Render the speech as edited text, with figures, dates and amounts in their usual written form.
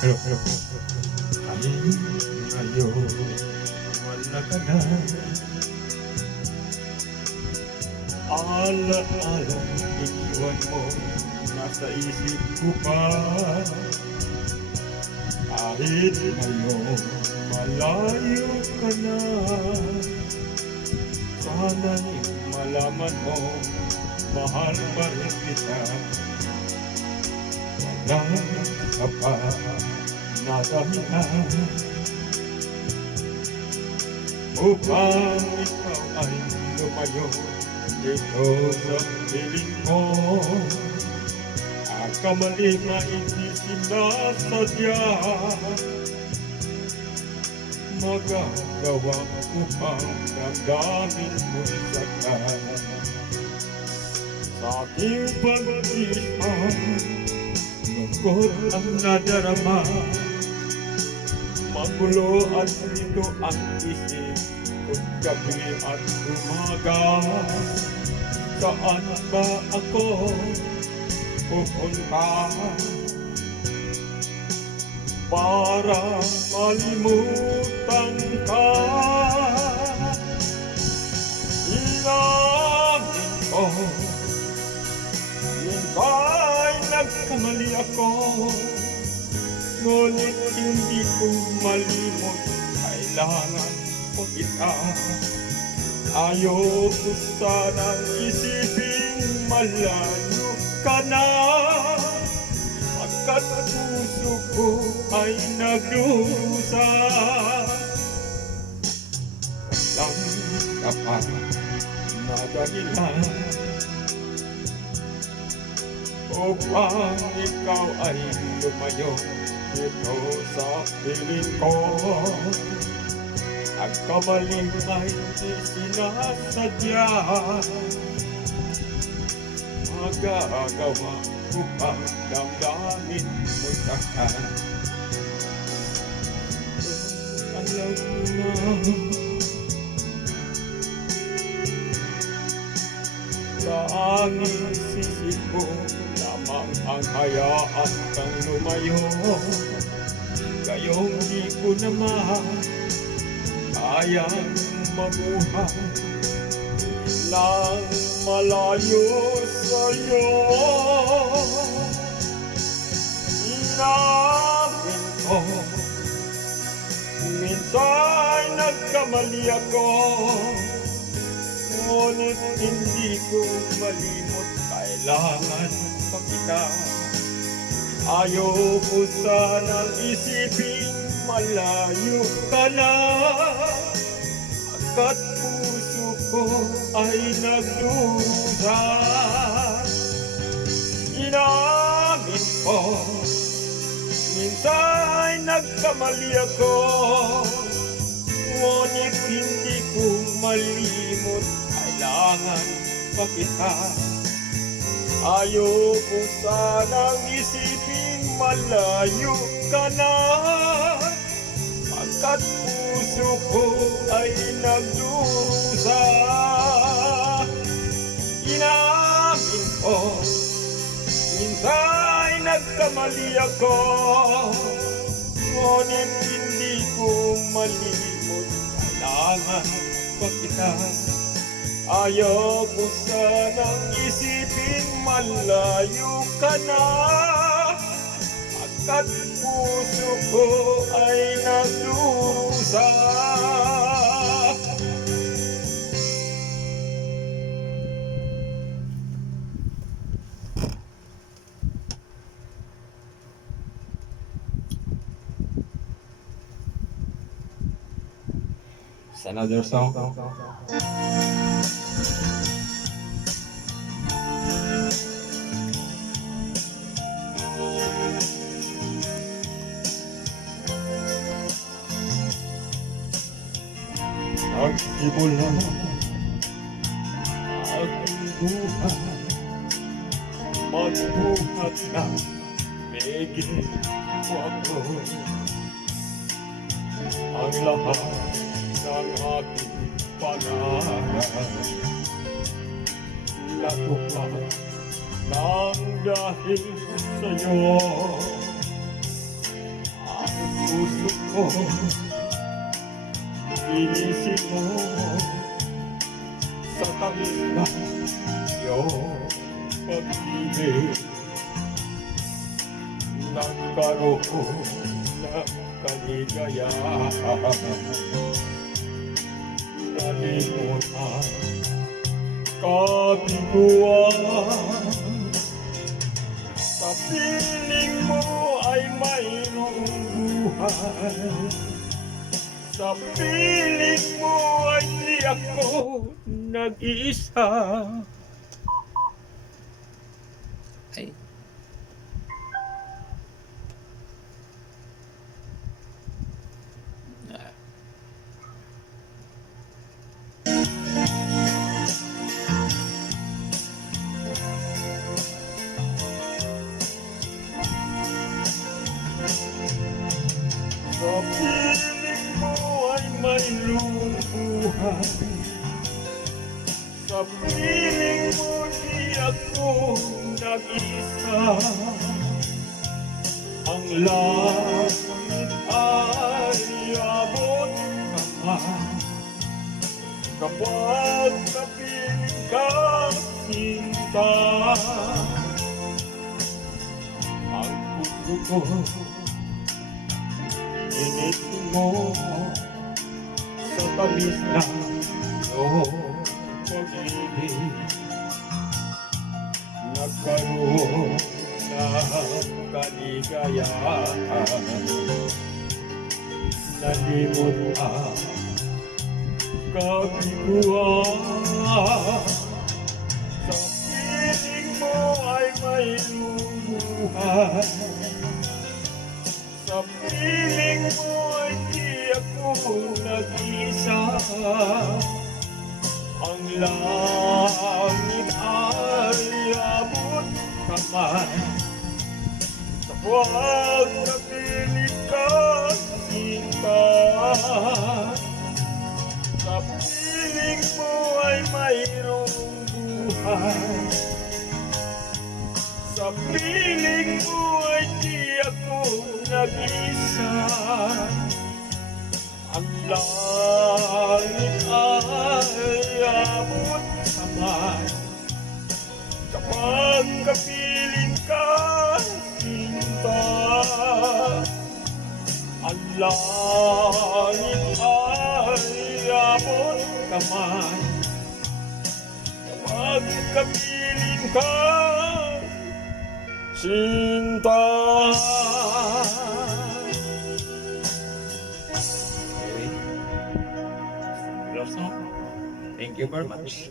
Ay, ngayon, wala ka na. Alaala, iniwan mo, nasa isip ko pa. Kahit ngayon, malayo ka na. Sana'y malaman mo, mahal pa rin kita. Wala ka pa na dahilan upang ikaw ay lumayo dito sa piling ko. Ang kamali na hindi sinasadya, magagawa ko pang damdamin mo saka. Sa aking pag-iisa, lungkot ang nadarama, magulo at nito ang isip ko't gabi at umaga. Saan ba ako pupunta para malimutan ka? Inamin ko, minsan nagkamali ako, ngunit hindi ko malimot, kailangan ko kita. Ayaw ko sanang isipin malayo ka na, pagkat puso ko ay nagdurusa. Walang kapag na dahilan upang ikaw ay lumayo dito sa piling ko. Ang kamaling ay di sinasadya, magagawa ko pang damdamin mo saka. Alam mo na sa angin sisip ko lamang ang hayaan kang lumayo. Gayong di ko naman kayang mabuhay lang malayo sa'yo. Inamin ko, minsan nagkamali ako, ngunit hindi ko malimot, kailangan pa kita. Ayaw ko sanang isipin malayo ka na, pagkat puso ko ay nagdurusa. Inamin ko, minsan nagkamali ako, ngunit hindi ko malimot, kailangan pa kita. Ayaw ko sanang isipin malayo ka na, pagkat puso ko ay nagdurusa. Inamin ko, minsan nagkamali ako, ngunit hindi ko malimot, kailangan pa kita. Ayaw ko sanang isipin malayo ka na, pagkat puso ko ay nagdurusa. It's another song. Nagsimula aking buhay, magbuhat na bigin mo ako. Ang lahat ng aking pangarap natupad nang dahil sa'yo. ko Inisip mo sa tamis na iyong pag-ibig Nagkaroon ng kaligayahan Kalimutan, kabiguan Sa piling mo ay mayroong buhay Sa piling mo ay di ako nag-iisa Ay. Ah. Sa piling mo ay mayroong buhay Sa piling mo di ako nag-isa Ang langit ay abot naman Kapag napiling ka sinta Ang puso ko Init mo sa tamis na iyong pag-ibig Nagkaroon ng kaligayahan Nalimot ang kabiguan Sa piling mo ay mayroong buhay Sa piling mo ay di ako nag-isa Ang langit ay abot kamay Kapag napiling ka sinta Sa piling mo ay mayroong buhay Sa piling mo ay di ako nag-isa Ang langit ay abot kamay Kapag kapiling ka sinta Ang langit ay abot kamay Kapag kapiling ka Sinta. Thank you very much.